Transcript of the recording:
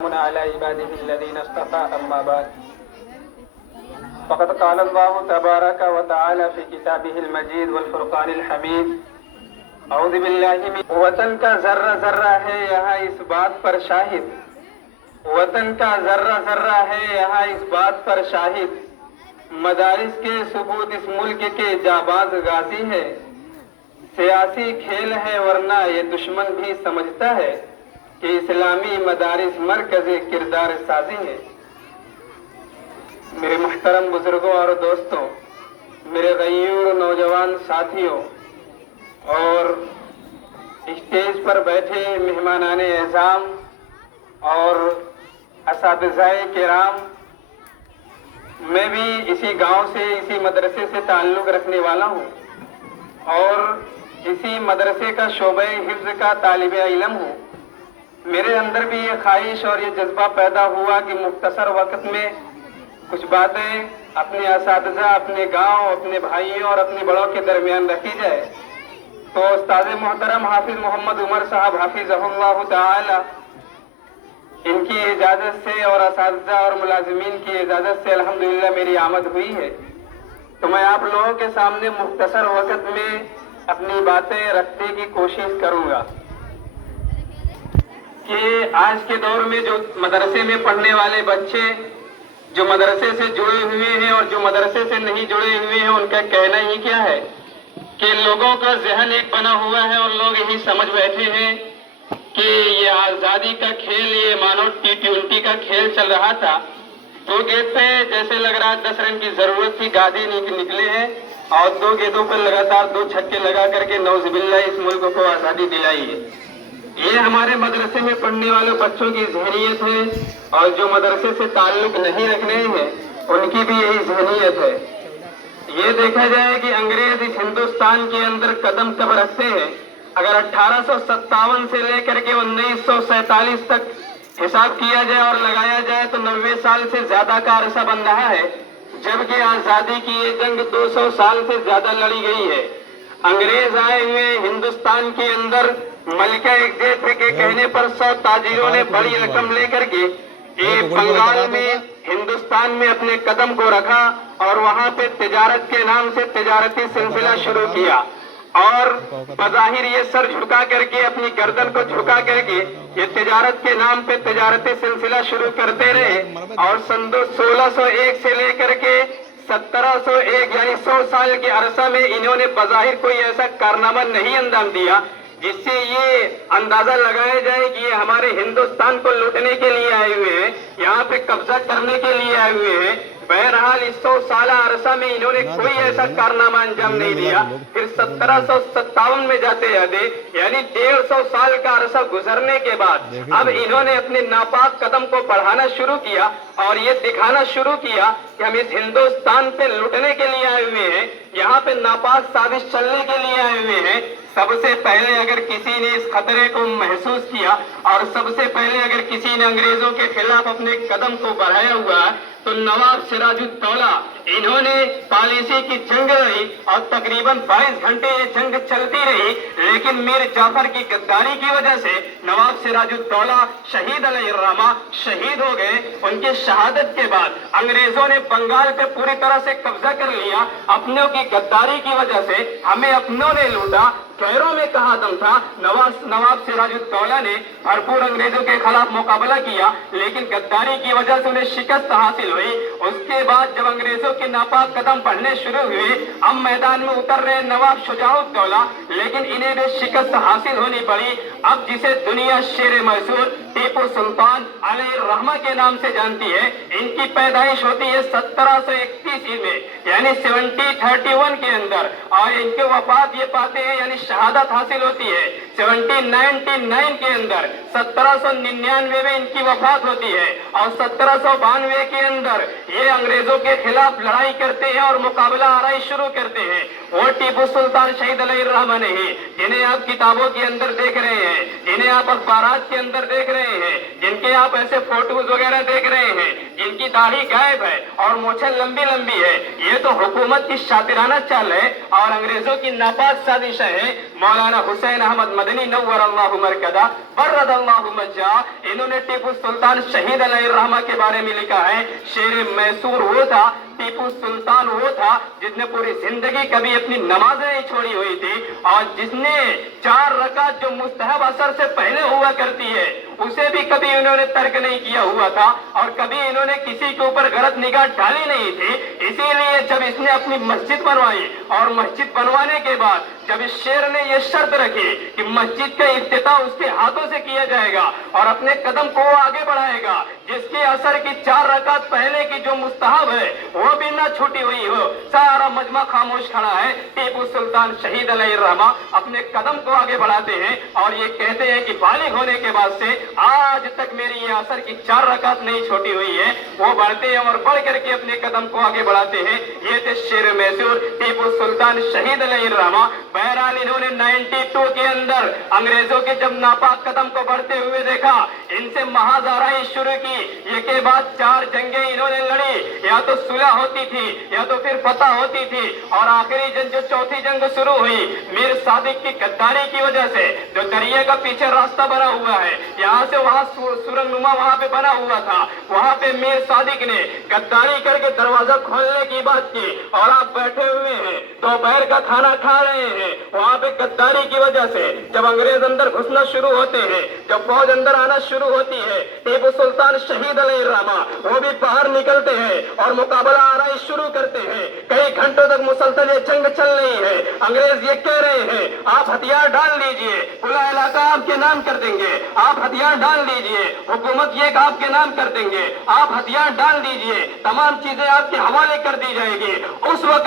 على عباده الذين اصطفى أما بعد فقد قال الله تبارك وتعالى في كتابه المجيد والفرقان الحميد اعوذ باللہ من وطن کا ذرہ ذرہ ہے یہاں اس بات پر شاہد وطن کا ذرہ ذرہ ہے یہاں اس بات پر شاہد مدارس کے ثبوت اس ملک کے جاباز غازی ہے سیاسی کھیل ہے ورنہ یہ دشمن بھی سمجھتا ہے کہ اسلامی مدارس مرکز کردار سازی ہے۔ میرے محترم بزرگوں اور دوستوں، میرے غیور نوجوان ساتھیوں اور اسٹیج پر بیٹھے مہمانان اعظام اور اساتذہ کرام، میں بھی اسی گاؤں سے اسی مدرسے سے تعلق رکھنے والا ہوں اور اسی مدرسے کا شعبہ حفظ کا طالب علم ہوں۔ میرے اندر بھی یہ خواہش اور یہ جذبہ پیدا ہوا کہ مختصر وقت میں کچھ باتیں اپنے اساتذہ، اپنے گاؤں، اپنے بھائیوں اور اپنے بڑوں کے درمیان رکھی جائے۔ تو استاد محترم حافظ محمد عمر صاحب حفظہ اللہ تعالی، ان کی اجازت سے اور اساتذہ اور ملازمین کی اجازت سے الحمدللہ میری آمد ہوئی ہے، تو میں آپ لوگوں کے سامنے مختصر وقت میں اپنی باتیں رکھنے کی کوشش کروں گا کہ آج کے دور میں جو مدرسے میں پڑھنے والے بچے جو مدرسے سے جڑے ہوئے ہیں اور جو مدرسے سے نہیں جڑے ہوئے ہیں، ان کا کہنا ہی کیا ہے کہ لوگوں کا ذہن ایک بنا ہوا ہے اور لوگ یہی سمجھ بیٹھے ہیں کہ یہ آزادی کا کھیل، یہ مانو T20 کا کھیل چل رہا تھا۔ 2 گیند پہ جیسے لگ رہا 10 رن کی ضرورت تھی، گازی نکلے ہیں اور 2 گیندوں پر لگاتار 2 چھکے لگا کر کے نعوذ باللہ اس ملک کو آزادی دلائی ہے۔ یہ ہمارے مدرسے میں پڑھنے والے بچوں کی ذہنیت ہے اور جو مدرسے سے تعلق نہیں رکھنے ہیں ان کی بھی یہی ذہنیت ہے۔ یہ دیکھا جائے کہ انگریز اس ہندوستان کے اندر قدم کب رکھتے ہیں، اگر 1857 سے لے کر کے 1947 تک حساب کیا جائے اور لگایا جائے تو 90 سال سے زیادہ کا عرصہ بن رہا ہے، جبکہ آزادی کی یہ جنگ 200 سال سے زیادہ لڑی گئی ہے۔ انگریز آئے ہوئے ہندوستان کے اندر ملکہ ایگزیٹ کے کہنے پر 100 تاجروں نے بڑی رقم لے کر کے بنگال میں ہندوستان میں اپنے قدم کو رکھا اور وہاں پہ تجارت کے نام سے تجارتی سلسلہ شروع کیا اور بظاہر یہ سر جھکا کر کے اپنی گردن کو جھکا کر کے یہ تجارت کے نام پہ تجارتی سلسلہ شروع کرتے رہے اور سن 1601 سے لے کر کے 1701 یعنی 100 سال کے عرصہ میں انہوں نے بظاہر کوئی ایسا کارنامہ نہیں انجام دیا جس سے یہ اندازہ لگایا جائے کہ یہ ہمارے ہندوستان کو لوٹنے کے لیے آئے ہوئے ہیں، یہاں پہ قبضہ کرنے کے لیے آئے ہوئے ہیں۔ بہرحال اس 100 سالہ عرصہ میں انہوں نے کوئی ایسا کارنامہ انجام نہیں دیا۔ پھر 1757 میں جاتے جاتے یعنی 150 سال کا عرصہ گزرنے کے بعد اب انہوں نے اپنے ناپاک قدم کو بڑھانا شروع کیا اور یہ دکھانا شروع کیا کہ ہم اس ہندوستان پہ لوٹنے کے لیے آئے ہوئے ہیں، یہاں پہ ناپاک سازش چلنے کے لیے آئے ہوئے ہیں۔ سب سے پہلے اگر کسی نے اس خطرے کو محسوس کیا اور سب سے پہلے اگر کسی نے انگریزوں کے خلاف اپنے قدم کو بڑھایا ہوا ہے تو نواب سراج الدولہ، انہوں نے پالیسی کی جنگ لڑی اور تقریباً 22 گھنٹے یہ جنگ چلتی رہی، لیکن میر جعفر کی غداری کی وجہ سے نواب سراج الدولہ شہید علیہ الرحمہ شہید ہو گئے۔ ان کی شہادت کے بعد انگریزوں نے بنگال پہ پوری طرح سے قبضہ کر لیا۔ اپنوں کی غداری کی وجہ سے ہمیں اپنوں نے لوٹا، پیروں میں کہاں دم تھا۔ نواب سراج الدولہ نے بھرپور انگریزوں کے خلاف مقابلہ کیا، لیکن غداری کی وجہ سے انہیں شکست حاصل ہوئی۔ اس کے بعد جب انگریزوں کے ناپاک قدم بڑھنے شروع ہوئے، اب میدان میں اتر رہے نواب شجاع الدولہ، لیکن انہیں بھی شکست حاصل ہونی پڑی۔ اب جسے دنیا شیر میسور ٹیپو سلطان علیہ الرحمہ کے نام سے جانتی ہے، ان کی پیدائش ہوتی ہے 1731 میں یعنی 1731 کے اندر، اور ان کے وفات یہ پاتے ہیں یعنی شہادت حاصل ہوتی ہے 1799 کے اندر۔ 1799 میں ان کی وفات ہوتی ہے اور 1792 کے اندر یہ انگریزوں کے خلاف لڑائی کرتے ہیں اور مقابلہ آرائی شروع کرتے ہیں۔ وہ ٹیپو سلطان شہید علیہ الرحمہ نہیں جنہیں آپ کتابوں کے اندر دیکھ رہے ہیں, جنہیں آپ اخبارات کے اندر دیکھ رہے ہیں, جن کے آپ ایسے فوٹوز وغیرہ دیکھ رہے ہیں, جن کی داڑھی غائب ہے اور مونچھیں لمبی لمبی ہے. یہ تو حکومت کی شاطرانہ چال ہے اور انگریزوں کی ناپاک سازش ہے. مولانا حسین احمد مدنی نور اللہ مرکزہ برد اللہ مجا, انہوں نے ٹیپو سلطان شہید علیہ الرحمہ کے بارے میں لکھا ہے, شیر میسور وہ تھا, ٹیپو سلطان وہ تھا جس نے پوری زندگی کبھی اپنی نمازیں نہیں چھوڑی ہوئی تھی, اور جس نے 4 رکعت جو مستحب اثر سے پہلے ہوا کرتی ہے اسے بھی کبھی انہوں نے ترک نہیں کیا ہوا تھا, اور کبھی انہوں نے کسی کے اوپر غلط نگاہ ڈالی نہیں تھی. اسی لیے جب اس نے اپنی مسجد بنوائی اور مسجد بنوانے کے بعد جب اس شیر نے یہ شرط رکھی کہ مسجد کا افتتاح اس کے ہاتھوں سے کیا جائے گا اور اپنے قدم کو وہ آگے بڑھائے گا جس کے اثر کی 4 رکعت پہلے کی جو مستحب ہے وہ بھی نہ چھوٹی ہوئی ہو, سارا مجمع خاموش کھڑا ہے. ٹیپو سلطان شہید علیہ الرحمہ اپنے قدم کو آگے بڑھاتے ہیں اور یہ کہتے ہیں کہ بالغ ہونے کے بعد سے آج تک میری یہ اثر کی 4 رکعت نہیں چھوٹی ہوئی ہے. وہ بڑھتے ہیں اور بڑھ کر کے اپنے قدم کو آگے بڑھاتے ہیں. یہ تھے شیر میسور ٹیپو سلطان شہید علیہ الرحمہ. بہرحال انہوں نے 92 کے اندر انگریزوں کے جب ناپاک قدم کو بڑھتے ہوئے دیکھا, ان سے محاذ آرائی شروع کی. یہ کے بعد 4 جنگیں انہوں نے لڑی, یا تو صلح ہوتی تھی یا تو پھر فتح ہوتی تھی, اور آخری جنگ جو چوتھی جنگ شروع ہوئی میر صادق کی غداری کی وجہ سے, جو دریا کا پیچھے راستہ بنا ہوا ہے یہاں سے وہاں سرنگ نما وہاں پہ بنا ہوا تھا, وہاں پہ میر صادق نے غداری کر کے دروازہ کھولنے کی بات کی, اور آپ بیٹھے ہوئے ہیں دوپہر کا کھانا کھا رہے ہیں. وہاں پہ غداری کی وجہ سے جب انگریز اندر گھسنا شروع ہوتے ہیں, جب فوج اندر آنا شروع ہوتی ہے, ٹیپو سلطان شہید علیہ الرحمہ وہ بھی باہر نکلتے ہیں اور مقابلہ آرائی شروع کرتے ہیں. کئی گھنٹوں تک مسلسل یہ جنگ چل رہی ہے. انگریز یہ کہہ رہے ہیں آپ ہتھیار ڈال لیجئے, پورا علاقہ آپ کے نام کر دیں گے, آپ ہتھیار ڈال لیجئے, حکومت یہ کہ آپ کے نام کر دیں گے, آپ ہتھیار ڈال دیجئے, تمام چیزیں آپ کے حوالے کر دی جائے گی. اس وقت